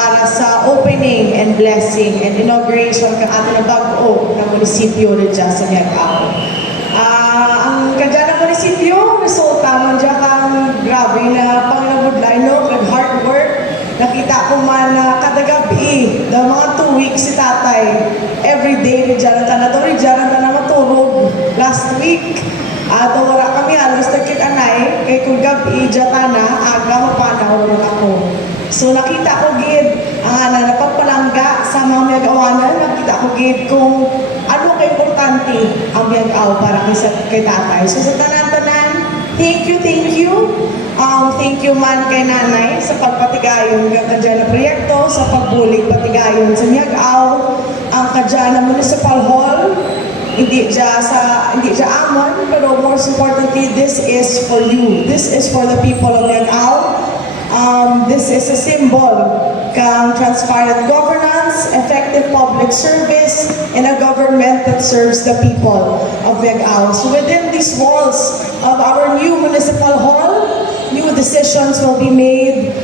para sa opening and blessing and inauguration ng ating bag-o ng munisipyo rin dyan sa Miagao. Ang kadya ng munisipyo, resulta man dyan kang grabe na panginabudlay, no? Hard work. Nakita ko man na kada gabi, na mga 2 weeks si tatay, everyday rin dyan na matulog last week. Wala kami halos nagkikanay, kay kung gabi, jatana, aga, mapanaw rin ako. So nakita ko gid, napagpalangga sa mga Miagawanan, nakita ko gid kung ano ka-importante ang Miagao para kay tatay. So sa tanan-tanan, thank you. Thank you man kay nanay sa pagpatigayon ng kadya na proyekto, sa pagbulig patigayon sa Miagao, ang kadya na Municipal Hall, hindi siya amon, pero most importantly, this is for you. This is for the people of Miagao. This is a symbol kang transparent governance, effective public service, and a government that serves the people of Miagao. So within these walls of our new municipal hall, new decisions will be made,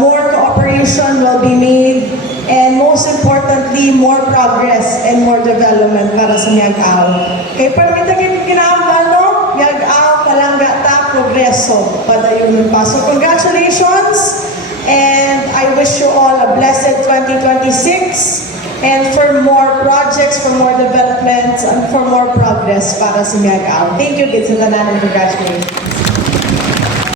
more cooperation will be made, and most importantly, more progress and more development para sa Miagao. Kaya parmitagin kinahanglan, no? Miagao, Palangga, progreso, padayon pa. So congratulations, and I wish you all a blessed 2026, and for more projects, for more developments, and for more progress para sa Miagao. Thank you, kids, and congratulations.